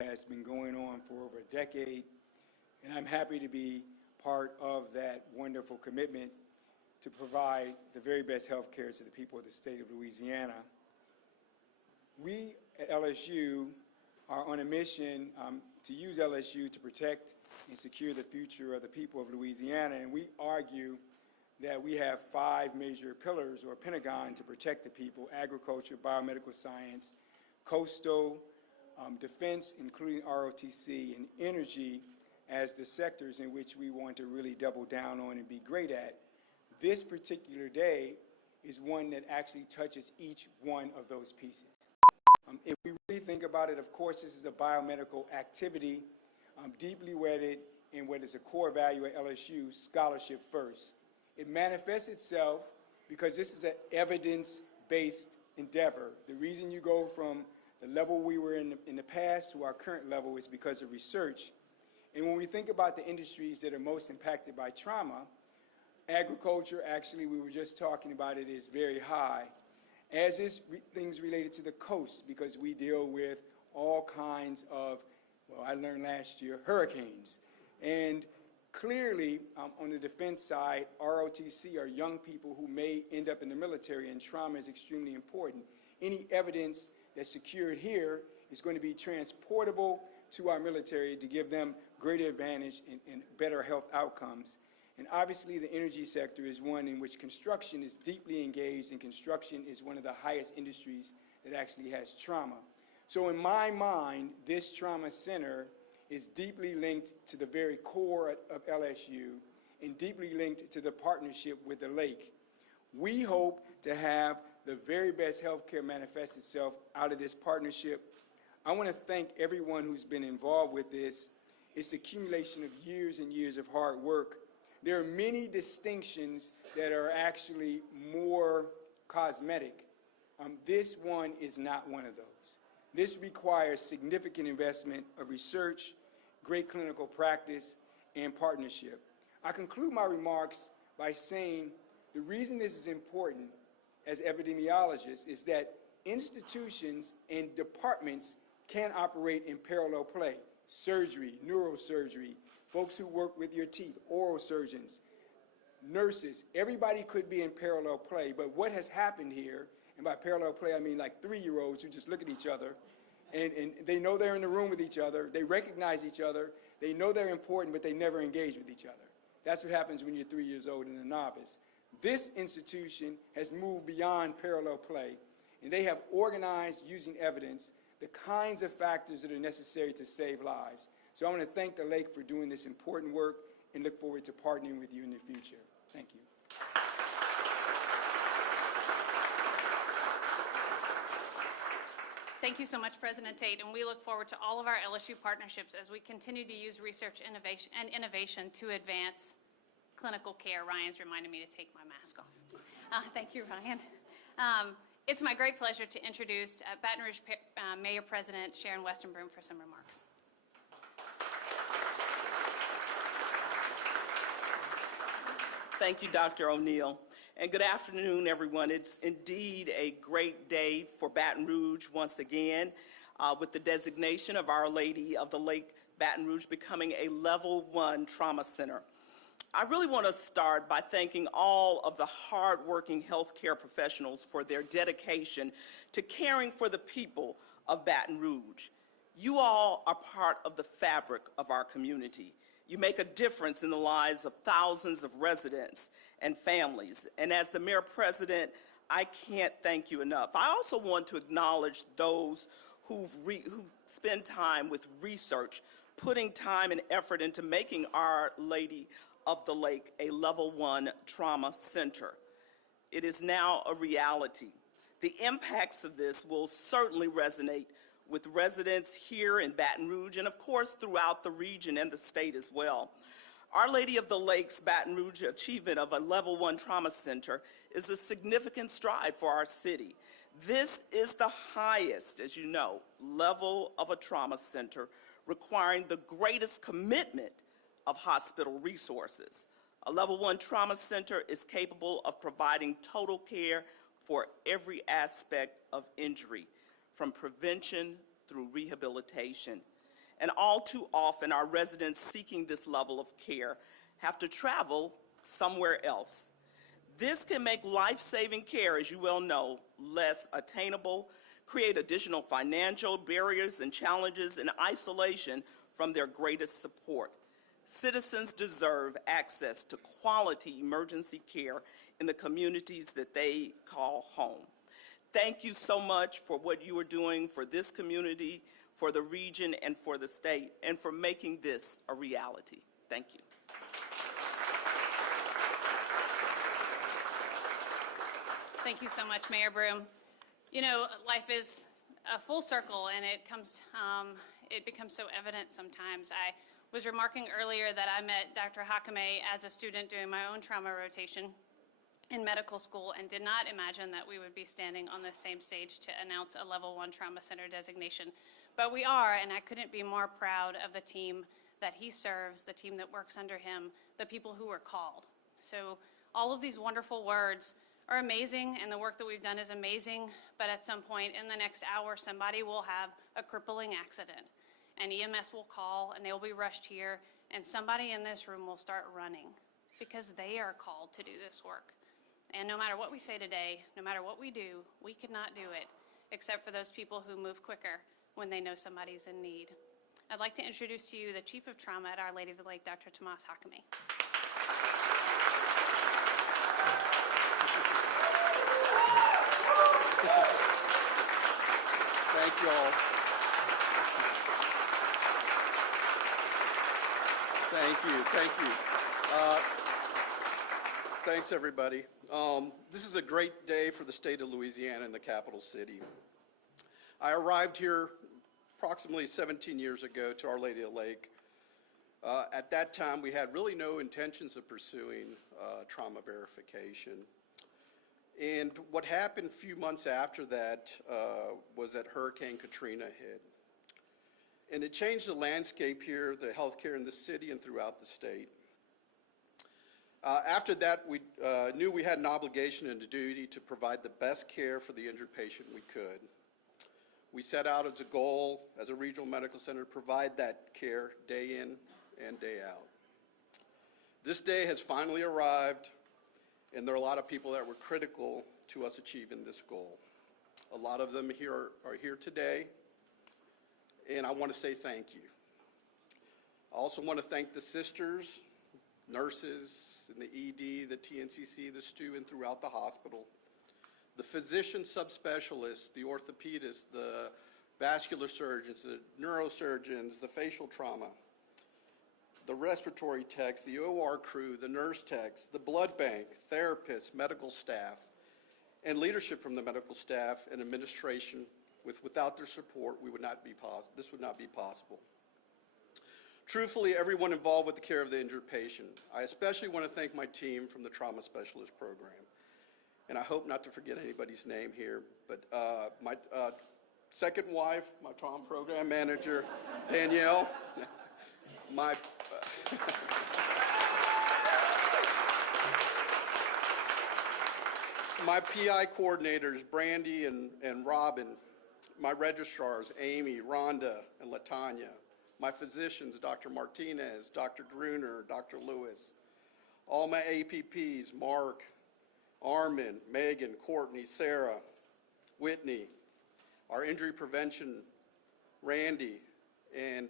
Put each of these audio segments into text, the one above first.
has been going on for over a decade, and I'm happy to be part of that wonderful commitment to provide the very best health care to the people of the state of Louisiana. We at LSU are on a mission to use LSU to protect and secure the future of the people of Louisiana, and we argue that we have 5 major pillars or Pentagon to protect the people: agriculture, biomedical science, coastal, defense, including ROTC, and energy as the sectors in which we want to really double down on and be great at. This particular day is one that actually touches each one of those pieces. If we really think about it, of course, this is a biomedical activity deeply wedded in what is a core value at LSU, scholarship first. It manifests itself because this is an evidence-based endeavor. The reason you go from the level we were in the past to our current level is because of research. And when we think about the industries that are most impacted by trauma, agriculture, actually, we were just talking about it, is very high, as is things related to the coast, because we deal with all kinds of, well, I learned last year, hurricanes. And clearly, on the defense side, ROTC are young people who may end up in the military, and trauma is extremely important. Any evidence that's secured here is going to be transportable to our military to give them greater advantage and better health outcomes. And obviously, the energy sector is one in which construction is deeply engaged, and construction is one of the highest industries that actually has trauma. So in my mind, this trauma center is deeply linked to the very core of LSU and deeply linked to the partnership with the lake. We hope to have the very best healthcare manifest itself out of this partnership. I want to thank everyone who's been involved with this. It's the accumulation of years and years of hard work. There are many distinctions that are actually more cosmetic. This one is not one of those. This requires significant investment of research, great clinical practice, and partnership. I conclude my remarks by saying the reason this is important as epidemiologists is that institutions and departments can operate in parallel play. Surgery, neurosurgery, folks who work with your teeth, oral surgeons, nurses, everybody could be in parallel play. But what has happened here, and by parallel play I mean like 3-year-olds who just look at each other and they know they're in the room with each other, they recognize each other, they know they're important, but they never engage with each other. That's what happens when you're 3 years old and a novice. This institution has moved beyond parallel play, and they have organized using evidence the kinds of factors that are necessary to save lives. So I want to thank the Lake for doing this important work and look forward to partnering with you in the future. Thank you. Thank you so much, President Tate, and we look forward to all of our LSU partnerships as we continue to use research innovation to advance clinical care. Ryan's reminded me to take my mask off. Thank you, Ryan. It's my great pleasure to introduce Baton Rouge Mayor President Sharon Westenbroom for some remarks. Thank you, Dr. O'Neill, and good afternoon, everyone. It's indeed a great day for Baton Rouge once again, with the designation of Our Lady of the Lake Baton Rouge becoming a Level 1 trauma center. I really want to start by thanking all of the hard-working healthcare professionals for their dedication to caring for the people of Baton Rouge. You all are part of the fabric of our community. You make a difference in the lives of thousands of residents and families. And as the Mayor President, I can't thank you enough. I also want to acknowledge those who spend time with research, putting time and effort into making Our Lady of the Lake a Level 1 trauma center. It is now a reality. The impacts of this will certainly resonate with residents here in Baton Rouge and, of course, throughout the region and the state as well. Our Lady of the Lake's Baton Rouge achievement of a Level 1 trauma center is a significant stride for our city. This is the highest, as you know, level of a trauma center, requiring the greatest commitment of hospital resources. A Level 1 trauma center is capable of providing total care for every aspect of injury, from prevention through rehabilitation. And all too often, our residents seeking this level of care have to travel somewhere else. This can make life-saving care, as you well know, less attainable, create additional financial barriers and challenges, and isolation from their greatest support. Citizens deserve access to quality emergency care in the communities that they call home. Thank you so much for what you are doing for this community, for the region, and for the state, and for making this a reality. Thank you. Thank you so much, Mayor Broom. You know, life is a full circle, and it becomes so evident sometimes. I was remarking earlier that I met Dr. Hakame as a student doing my own trauma rotation in medical school and did not imagine that we would be standing on the same stage to announce a Level 1 Trauma Center designation. But we are, and I couldn't be more proud of the team that he serves, the team that works under him, the people who were called. So all of these wonderful words are amazing, and the work that we've done is amazing, but at some point in the next hour, somebody will have a crippling accident, and EMS will call, and they will be rushed here, and somebody in this room will start running because they are called to do this work. And no matter what we say today, no matter what we do, we could not do it except for those people who move quicker when they know somebody's in need. I'd like to introduce to you the Chief of Trauma at Our Lady of the Lake, Dr. Tomas Hakame. Thank you all. Thank you. Thanks, everybody. This is a great day for the state of Louisiana and the capital city. I arrived here approximately 17 years ago to Our Lady of the Lake. At that time, we had really no intentions of pursuing trauma verification. And what happened a few months after that was that Hurricane Katrina hit. And it changed the landscape here, the healthcare in the city and throughout the state. After that, we knew we had an obligation and a duty to provide the best care for the injured patient we could. We set out as a goal, as a regional medical center, to provide that care day in and day out. This day has finally arrived, and there are a lot of people that were critical to us achieving this goal. A lot of them are here today, and I want to say thank you. I also want to thank the sisters, nurses, and the ED, the TNCC, the STU, and throughout the hospital, the physician subspecialists, the orthopedists, the vascular surgeons, the neurosurgeons, the facial trauma, the respiratory techs, the OR crew, the nurse techs, the blood bank, therapists, medical staff, and leadership from the medical staff and administration. Without their support, this would not be possible. Truthfully, everyone involved with the care of the injured patient. I especially want to thank my team from the Trauma Specialist Program. And I hope not to forget anybody's name here, but my second wife, my trauma program manager, Danielle, my PI coordinators, Brandy and Robin, my registrars, Amy, Rhonda, and Latanya, my physicians, Dr. Martinez, Dr. Gruner, Dr. Lewis, all my APPs, Mark, Armin, Megan, Courtney, Sarah, Whitney, our injury prevention, Randy, and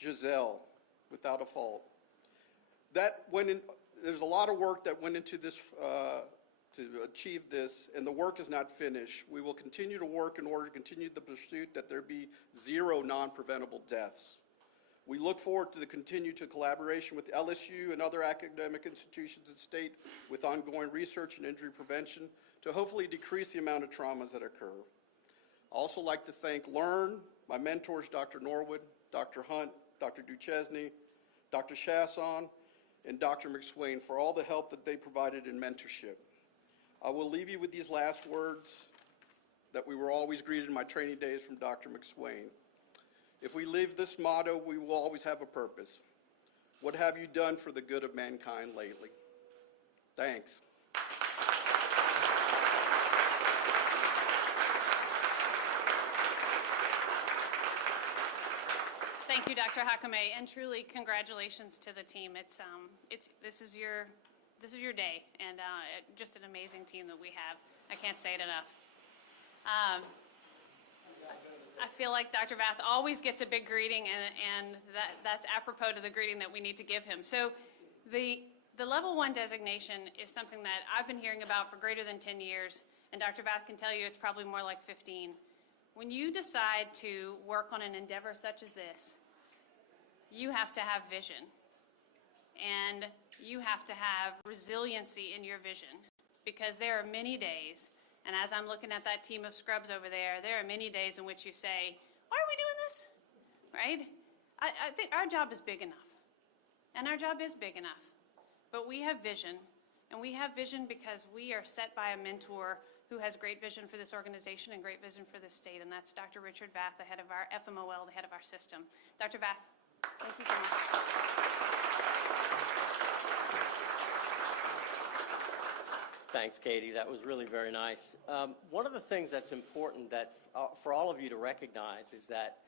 Giselle, without a fault. There's a lot of work that went into this to achieve this, and the work is not finished. We will continue to work in order to continue the pursuit that there be 0 non-preventable deaths. We look forward to the continued collaboration with LSU and other academic institutions in the state with ongoing research and injury prevention to hopefully decrease the amount of traumas that occur. I also like to thank LEARN, my mentors, Dr. Norwood, Dr. Hunt, Dr. Duchesne, Dr. Chasson, and Dr. McSwain for all the help that they provided in mentorship. I will leave you with these last words that we were always greeted in my training days from Dr. McSwain. If we live this motto, we will always have a purpose. What have you done for the good of mankind lately? Thanks. Thank you, Dr. Hakame, and truly congratulations to the team. This is your day, and just an amazing team that we have. I can't say it enough. I feel like Dr. Vath always gets a big greeting, and that's apropos to the greeting that we need to give him. So the level 1 designation is something that I've been hearing about for greater than 10 years, and Dr. Vath can tell you it's probably more like 15. When you decide to work on an endeavor such as this, you have to have vision, and you have to have resiliency in your vision, because there are many days, and as I'm looking at that team of scrubs over there are many days in which you say, why are we doing this, right? I think our job is big enough, and our job is big enough, but we have vision, and we have vision because we are set by a mentor who has great vision for this organization and great vision for this state, and that's Dr. Richard Vath, the head of our FMOL, the head of our system. Dr. Vath, thank you so much. Thanks, Katie. That was really very nice. One of the things that's important that for all of you to recognize is that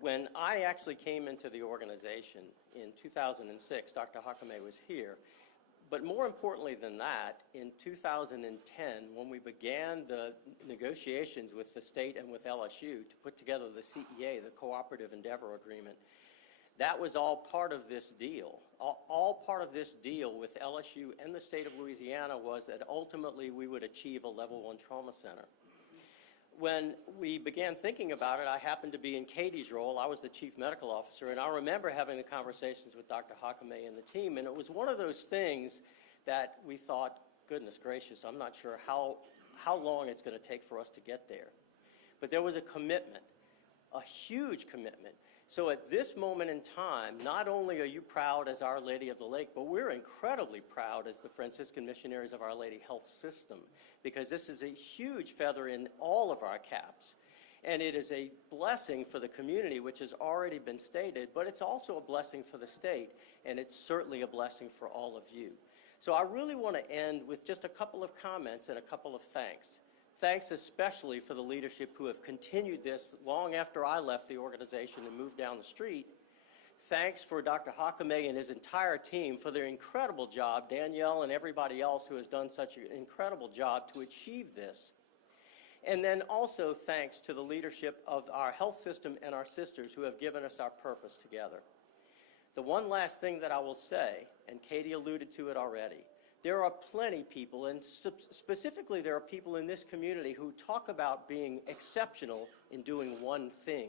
when I actually came into the organization in 2006, Dr. Hakame was here. But more importantly than that, in 2010, when we began the negotiations with the state and with LSU to put together the CEA, the Cooperative Endeavor Agreement, that was all part of this deal. All part of this deal with LSU and the state of Louisiana was that ultimately we would achieve a level 1 trauma center. When we began thinking about it, I happened to be in Katie's role. I was the chief medical officer, and I remember having the conversations with Dr. Hakame and the team, and it was one of those things that we thought, goodness gracious, I'm not sure how long it's going to take for us to get there. But there was a commitment, a huge commitment. So at this moment in time, not only are you proud as Our Lady of the Lake, but we're incredibly proud as the Franciscan Missionaries of Our Lady Health System, because this is a huge feather in all of our caps. And it is a blessing for the community, which has already been stated, but it's also a blessing for the state, and it's certainly a blessing for all of you. So I really want to end with just a couple of comments and a couple of thanks. Thanks especially for the leadership who have continued this long after I left the organization and moved down the street. Thanks for Dr. Hakame and his entire team for their incredible job, Danielle and everybody else who has done such an incredible job to achieve this. And then also thanks to the leadership of our health system and our sisters who have given us our purpose together. The one last thing that I will say, and Katie alluded to it already, there are plenty of people, and specifically there are people in this community who talk about being exceptional in doing one thing.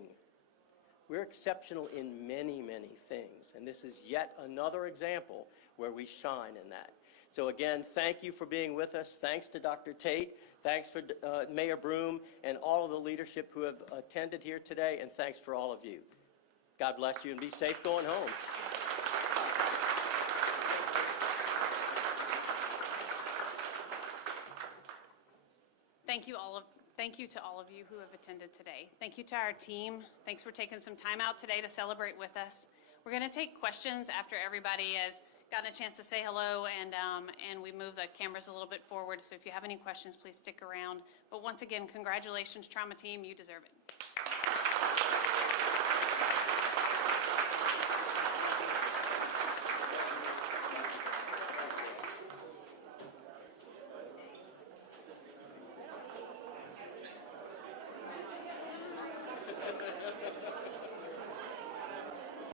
We're exceptional in many, many things, and this is yet another example where we shine in that. So again, thank you for being with us. Thanks to Dr. Tate. Thanks for Mayor Broom and all of the leadership who have attended here today, and thanks for all of you. God bless you, and be safe going home. Thank you to all of you who have attended today. Thank you to our team. Thanks for taking some time out today to celebrate with us. We're going to take questions after everybody has gotten a chance to say hello, and we move the cameras a little bit forward. So if you have any questions, please stick around. But once again, congratulations, trauma team. You deserve it.